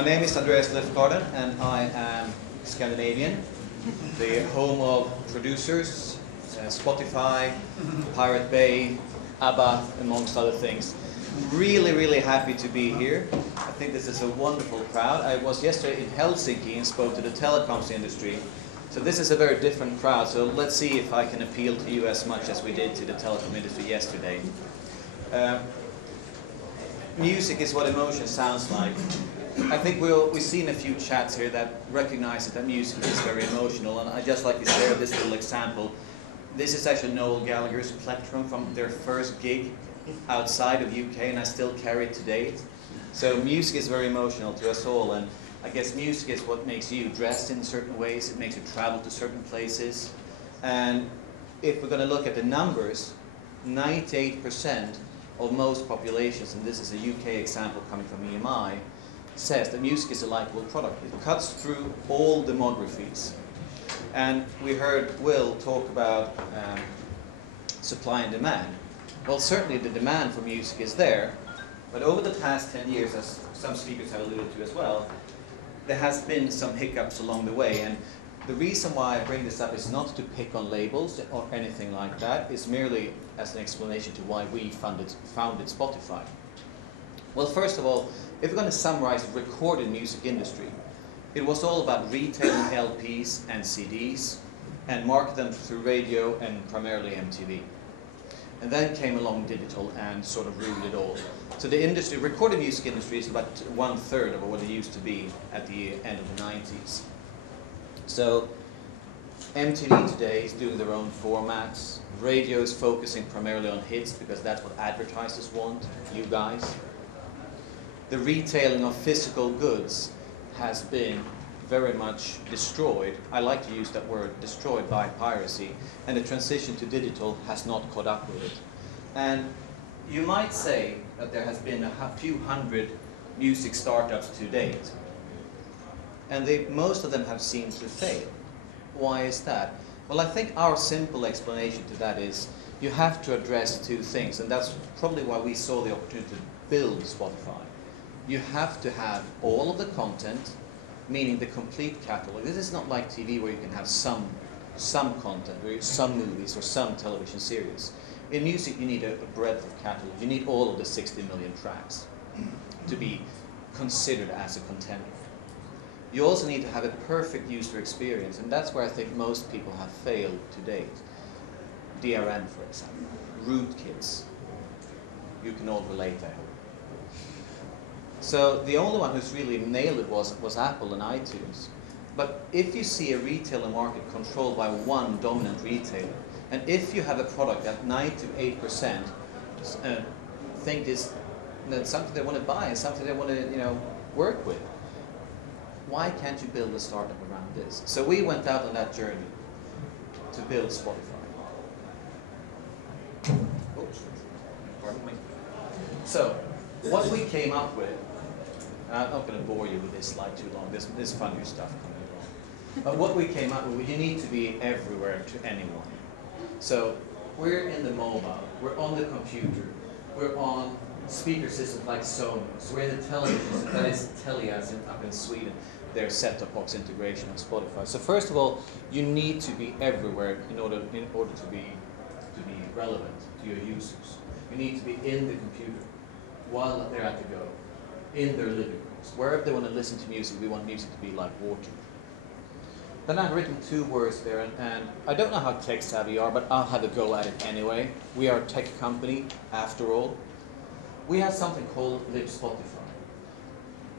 My name is Andreas Liffgarden, and I am Scandinavian, the home of producers, Spotify, Pirate Bay, ABBA, amongst other things. Really happy to be here. I think this is a wonderful crowd. I was yesterday in Helsinki and spoke to the telecoms industry. So this is a very different crowd, so let's see if I can appeal to you as much as we did to the telecom industry yesterday. Music is what emotion sounds like. I think we've seen a few chats here that recognize that music is very emotional, and I'd just like to share this little example. This is actually Noel Gallagher's Plectrum from their first gig outside of UK, and I still carry it today. So music is very emotional to us all, and I guess music is what makes you dress in certain ways, it makes you travel to certain places. And if we're going to look at the numbers, 98% of most populations, and this is a UK example coming from EMI, says that music is a likable product. It cuts through all demographies. And we heard Will talk about supply and demand. Well, certainly the demand for music is there, but over the past 10 years, as some speakers have alluded to as well, there has been some hiccups along the way. And the reason why I bring this up is not to pick on labels or anything like that. It's merely as an explanation to why we founded Spotify. Well, first of all, if we're going to summarize the recorded music industry, it was all about retailing LPs and CDs and market them through radio and primarily MTV. And then came along digital and sort of ruled it all. So the industry, recorded music industry, is about 1/3 of what it used to be at the end of the 90s. So MTV today is doing their own formats. Radio is focusing primarily on hits because that's what advertisers want, you guys. The retailing of physical goods has been very much destroyed. I like to use that word, destroyed by piracy, and the transition to digital has not caught up with it. And you might say that there has been a few hundred music startups to date, and most of them have seemed to fail. Why is that? Well, I think our simple explanation to that is you have to address two things, and that's probably why we saw the opportunity to build Spotify. You have to have all of the content, meaning the complete catalog. This is not like TV where you can have some content, or some movies or some television series. In music you need a breadth of catalog. You need all of the 60 million tracks to be considered as a contender. You also need to have a perfect user experience, and that's where I think most people have failed to date. DRM, for example, rootkits. You can all relate there. So the only one who's really nailed it was Apple and iTunes. But if you see a retailer market controlled by one dominant retailer, and if you have a product that 9 to 8% think is something they want to buy and something they want to work with, why can't you build a startup around this? So we went out on that journey to build Spotify. Oops, pardon me. So what we came up with, and I'm not going to bore you with this slide too long, there's funny stuff coming along. But what we came up with, you need to be everywhere to anyone. So we're in the mobile, we're on the computer, we're on speaker systems like Sonos, we're in the television, that is Telias up in Sweden, their set-top box integration of Spotify. So first of all, you need to be everywhere in order to be relevant to your users. You need to be in the computer while they're at the go, in their living rooms. Wherever they want to listen to music, we want music to be like water. Then I've written 2 words there, and I don't know how tech savvy you are, but I'll have a go at it anyway. We are a tech company, after all. We have something called Live Spotify.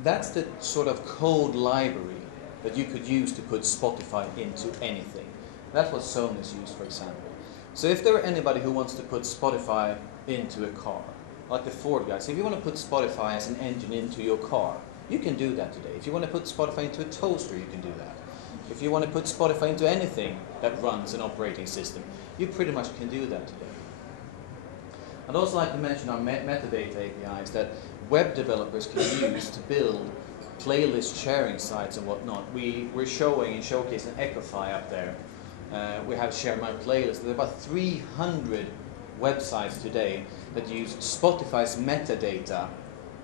That's the sort of code library that you could use to put Spotify into anything. That's what Sonos used, for example. So if there were anybody who wants to put Spotify into a car, like the Ford guys, if you want to put Spotify as an engine into your car, you can do that today. If you want to put Spotify into a toaster, you can do that. If you want to put Spotify into anything that runs an operating system, you pretty much can do that today. I'd also like to mention our metadata APIs that web developers can use to build playlist sharing sites and whatnot. We're showing and showcasing Echofy up there. We have Share My Playlist. There are about 300 websites today that use Spotify's metadata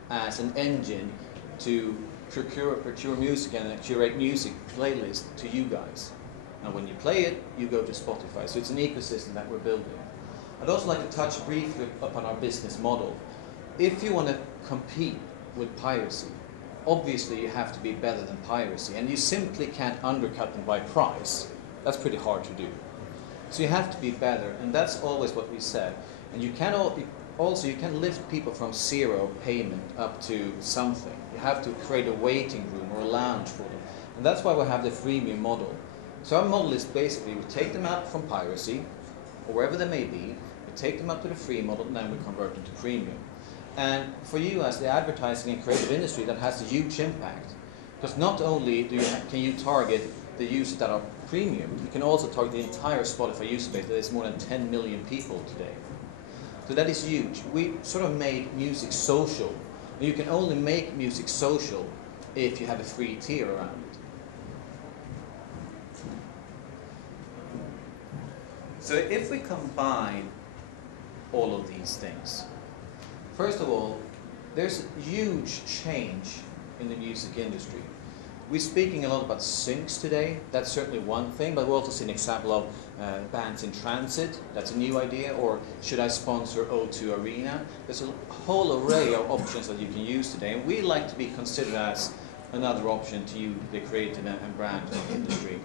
as an engine to procure music and curate music playlist to you guys. And when you play it, you go to Spotify. So it's an ecosystem that we're building. I'd also like to touch briefly upon our business model. If you want to compete with piracy, obviously you have to be better than piracy, and you simply can't undercut them by price. That's pretty hard to do. So you have to be better, and that's always what we said. And you can also, you can lift people from zero payment up to something. You have to create a waiting room or a lounge for them. And that's why we have the freemium model. So our model is basically, we take them out from piracy, or wherever they may be, we take them up to the free model, and then we convert them to premium. And for you as the advertising and creative industry, that has a huge impact. Because not only can you target the users that are premium, you can also target the entire Spotify user base. That is more than 10 million people today. So that is huge. We sort of made music social. You can only make music social if you have a free tier around it. So if we combine all of these things, first of all, there's a huge change in the music industry. We're speaking a lot about syncs today. That's certainly one thing, but we also see an example of bands in transit. That's a new idea. Or should I sponsor O2 Arena? There's a whole array of options that you can use today, and we like to be considered as another option to you, the creative and brand industry.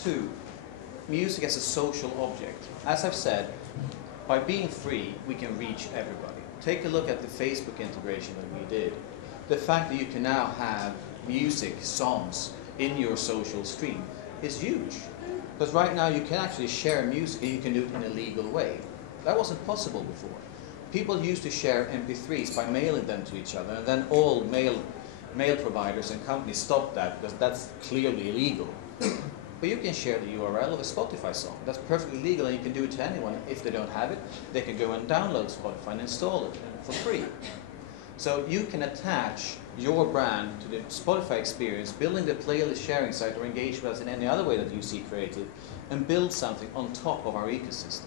2, music as a social object. As I've said, by being free, we can reach everybody. Take a look at the Facebook integration that we did. The fact that you can now have music, songs in your social stream is huge. Because right now you can actually share music and you can do it in a legal way. That wasn't possible before. People used to share MP3s by mailing them to each other, and then all mail providers and companies stopped that because that's clearly illegal. But you can share the URL of a Spotify song. That's perfectly legal, and you can do it to anyone. If they don't have it, they can go and download Spotify and install it for free. So you can attach your brand to the Spotify experience, building the playlist sharing site, or engage with us in any other way that you see creative, and build something on top of our ecosystem.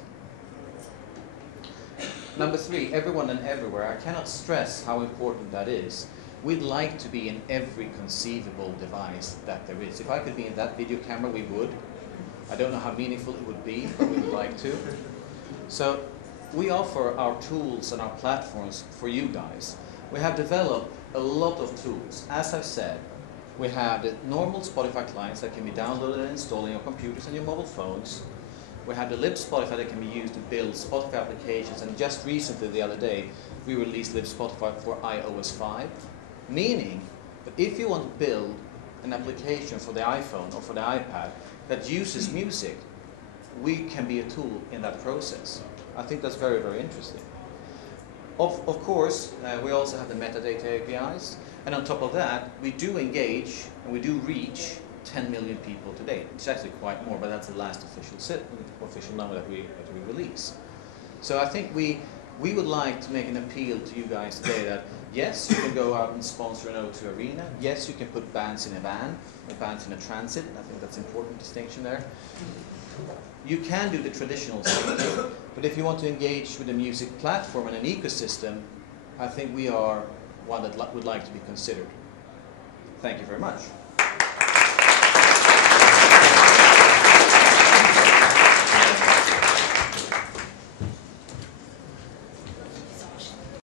Number 3, everyone and everywhere. I cannot stress how important that is. We'd like to be in every conceivable device that there is. If I could be in that video camera, we would. I don't know how meaningful it would be, but we would like to. So we offer our tools and our platforms for you guys. We have developed a lot of tools. As I've said, we have the normal Spotify clients that can be downloaded and installed on your computers and your mobile phones. We have the Lib Spotify that can be used to build Spotify applications, and just recently, the other day, we released Lib Spotify for iOS 5, meaning that if you want to build an application for the iPhone or for the iPad that uses music, we can be a tool in that process. I think that's very, very interesting. Of course, we also have the metadata APIs, and on top of that, we do engage and we do reach 10 million people today. It's actually quite more, but that's the last official number that we release. So I think we would like to make an appeal to you guys today that yes, you can go out and sponsor an O2 Arena. Yes, you can put bands in a van or bands in a transit. I think that's an important distinction there. You can do the traditional thing, but if you want to engage with a music platform and an ecosystem, I think we are one that would like to be considered. Thank you very much.